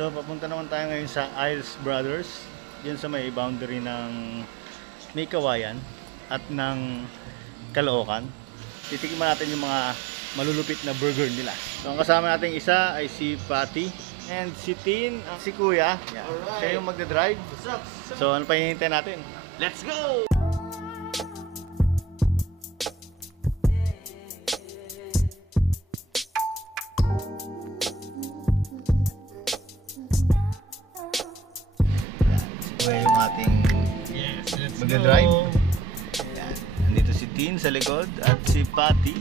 So papunta naman tayo ngayon sa Isles Brothers, yun sa may boundary ng May Kawayan at ng Caloocan. Titikman natin yung mga malulupit na burger nila. So ang kasama natin isa ay si Patty and si Tin, si Kuya. Yeah. Siya yung magdadrive. So ano pa hinihintay natin? Let's go! Kuya yung ating magdadrive. Yan. Nandito si Tin sa likod at si Patty.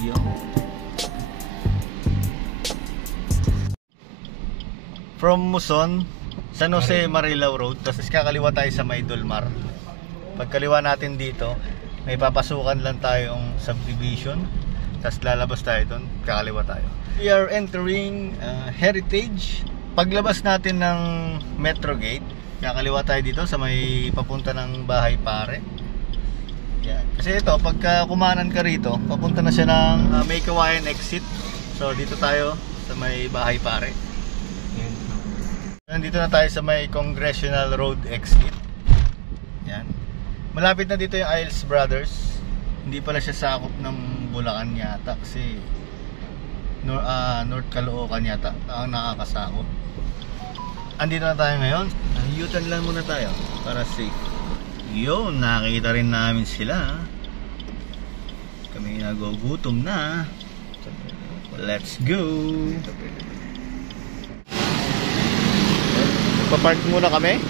Yo. From Muson, San Jose Marilao Road, tapos kakaliwa tayo sa May Dolmar. Pagkaliwa natin dito, may papasukan lang tayong subdivision, tapos lalabas tayo doon, kakaliwa tayo. We are entering Heritage. Paglabas natin ng Metro Gate, kakaliwa tayo dito sa may papunta ng Bahay Pare. Yan. Kasi ito, pagka kumanan ka rito, papunta na siya ng May Kawayan exit. So dito tayo sa may Bahay Pare. Nandito na tayo sa may Congressional Road exit. Yan. Malapit na dito yung Isles Brothers. Hindi pala siya sakop ng Bulacan yata kasi North Caloocan yata ang nakakasakop. Andito na tayo ngayon. U-turn lang muna tayo para safe. Yun, nakita rin namin sila. Kami nagugutom na. Let's go. Papark muna kami.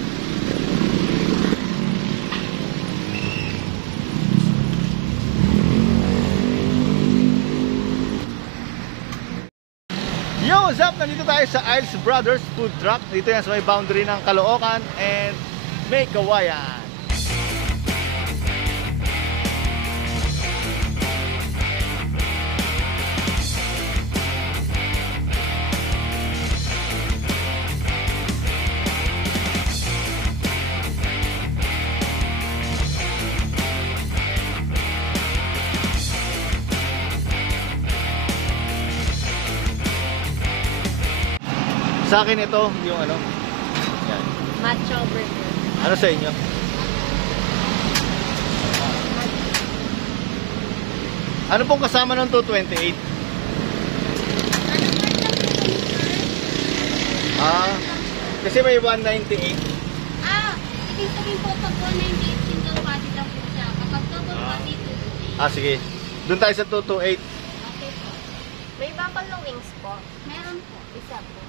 Yo, what's up? Nandito tayo sa Isles Brothers Food Truck. Dito yan sa may boundary ng Caloocan and May Kawayan. Sa akin ito, yung ano? Yan. Macho burger. Ano sa inyo? Ano pong kasama ng 228? Kasi may 198. Ibig sabihin po pag 198 single patty lang po siya. Kapag double patty, 228. Sige. Doon tayo sa 228. Okay po. May buffalo wings po. Meron po. Isa po.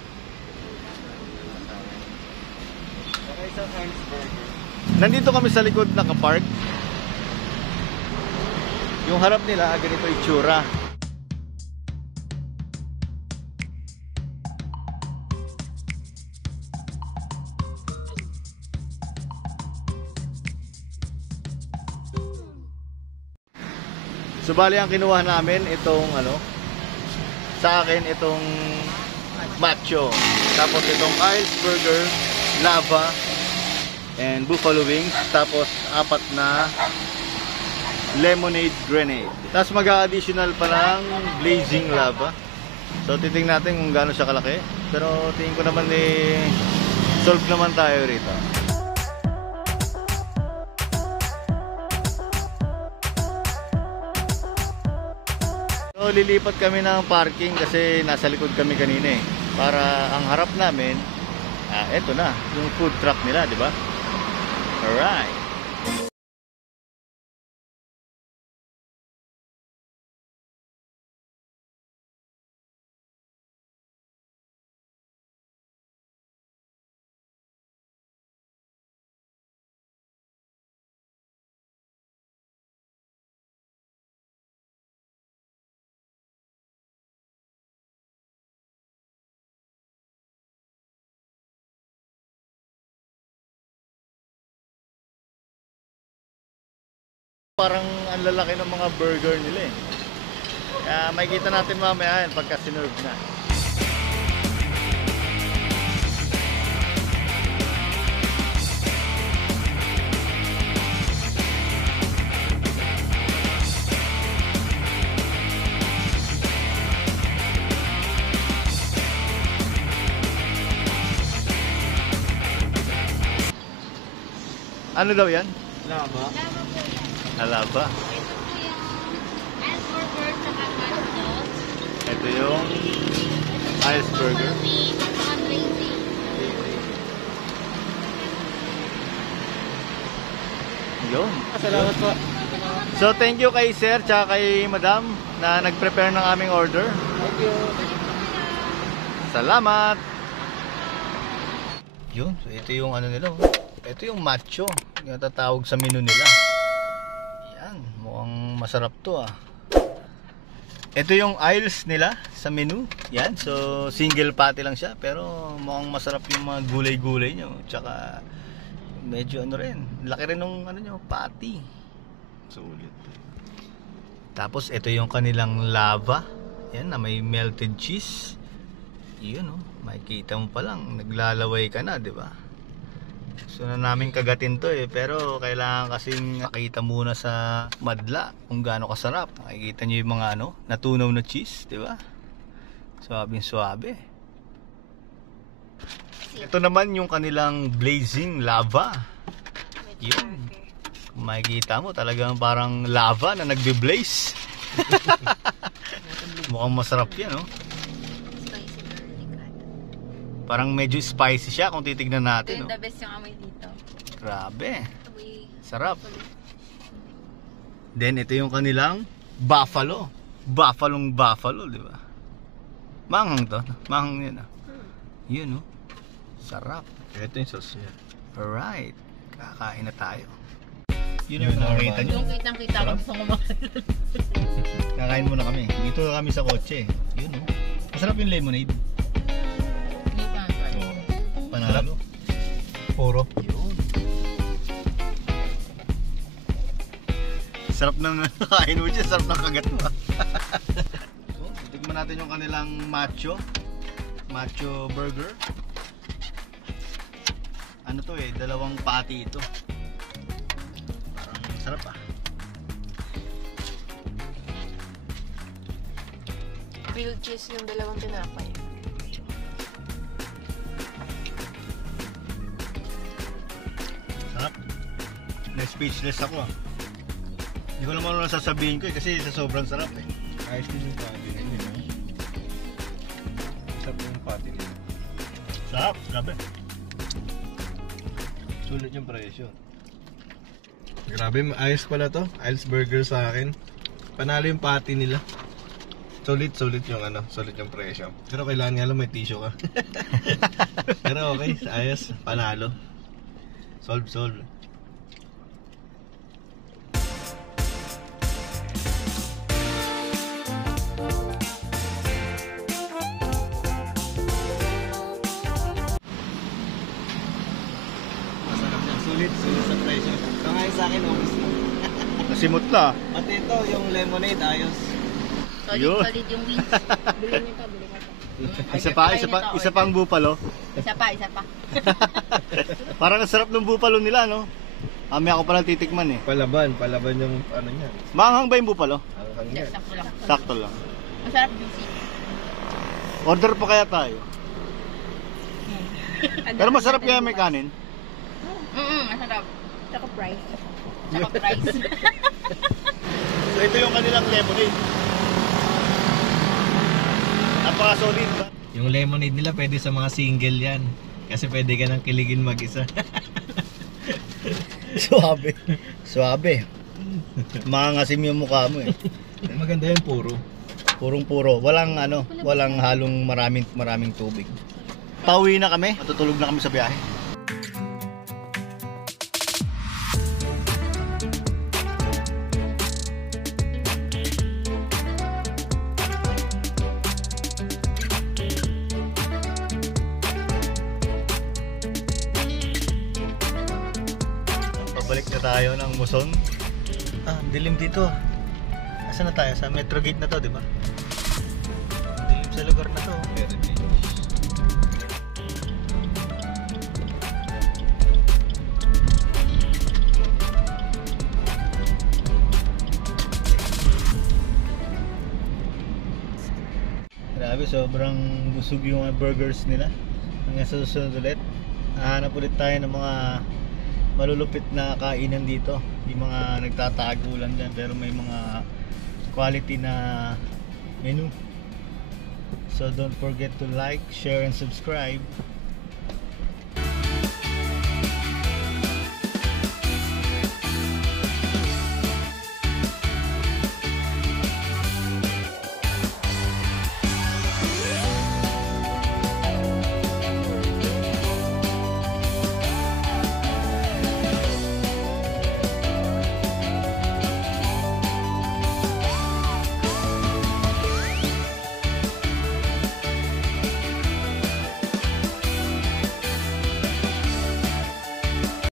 Nandito kami sa likod nakapark. Yung harap nila, ganito itsura. So bali ang kinuha namin itong ano, sa akin itong macho, tapos itong Isles Burger, lava and buffalo wings, tapos 4 na lemonade grenade. Tapos mag-additional pa ng blazing lava. So titingnan natin kung gaano siya kalaki, pero tingin ko naman solve naman tayo rito. So lilipat kami ng parking kasi nasa likod kami kanina eh. Para ang harap namin, eto na, yung food truck nila, di ba? Alright. Parang ang lalaki ng mga burger nila eh. Kaya makikita natin mamaya yan pagka sinerve na. Ano daw yan? Laba. Lava po yan. Alaba. Ito po yung ice burger tsaka hotdog. Ito yung ice burger. Pink tsaka crazy. Yun. Salamat po. So thank you kay sir tsaka kay madam na nag-prepare ng aming order. Thank you. Salamat! Yun, so ito yung ano nila. Ito yung macho. Yung tatawag sa menu nila. Yan, mukhang masarap to ah. Ito yung aisles nila sa menu. Yan, so single patty lang siya. Pero mukhang masarap yung mga gulay-gulay nyo. Tsaka medyo ano rin. Laki rin ng ano nyo, patty. Sulit. Tapos ito yung kanilang lava. Yan, na may melted cheese. Yun oh, makikita mo pa lang, naglalaway ka na, di ba? Gusto na namin kagatin to pero kailangan kasing makita muna sa madla kung gaano kasarap. Makikita nyo yung mga ano, natunaw na cheese, di ba? Suabing suabe. Ito naman yung kanilang blazing lava. Yun. Kung makikita mo, talagang parang lava na nagbe-blaze. Mukhang masarap yan, oh. Parang medyo spicy siya kung titignan natin. Ito yung the best yung amoy dito. Grabe. Amoy. Sarap. Then ito yung kanilang buffalo. Buffalo, di ba? Manghang to. Manghang yun ah. Yun oh. Sarap. Ito yung sauce niya. Alright. Kakain na tayo. Yun yung nakakita nyo. Yung kitang-kita ko gusto kumakain. Kakain muna kami. Dito kami sa kotse. Yun oh. Masarap yung lemonade. Panalo. Puro. Yun. Sarap ng kain mo dyan. Sarap ng kagat mo. So, titigman natin yung kanilang macho burger. Ano to dalawang patty ito. Parang sarap ah. Grilled cheese yung dalawang tinapay. Sarap. Na-speechless ako ah. Hindi ko naman ano sasabihin ko kasi sa sobrang sarap eh. Ayos din yung patty nila. Sarap yung patty nila. Sarap, grabe. Sulit yung presyo. Grabe, ayos pala to. Ayos burger sa akin. Panalo yung patty nila. Sulit yung ano, sulit yung presyo. Pero kailangan nga lang may tissue ka. Pero okay, ayos, panalo. Solve. Masarap yan. Sulit sa presyo. Ito nga sa akin, obvious na. Nasimot na. Pati ito, yung lemonade, ayos. Yun. Solid yung wings. Bili nito, bili ko. Isa pa ang bupalo. Isa pa. Parang ang sarap ng bupalo nila, no? Kami ako pala titikman eh. Palaban yung ano niya. Maanghang ba yung bupalo? Ang Hindi, yan. sakto lang. Sakto lang. Masarap juicy. Order pa kaya tayo? Pero masarap kaya may kanin. Masarap. Tsaka price. So ito yung kanilang lemonade. Napaka-solid ba? Yung lemonade nila pwede sa mga single yan. Kasi pwede ka nang kiligin mag-isa. Suabe. Mangangasim yung mukha mo eh. Maganda yan, puro. Purong-puro. Walang halong maraming tubig. Pauwi na kami. Matutulog na kami sa biyahe. Pabalik na tayo ng Muson. Ang dilim dito. Asan na tayo? Sa Metro Gate na to, di ba? Ang dilim sa lugar na to. Grabe, sobrang busog yung mga burgers nila. Hanggang sa susunod ulit, hahanap ulit tayo ng mga malulupit na kainan dito. Yung mga nagtatago lang dyan, pero may mga quality na menu. So don't forget to like, share, and subscribe.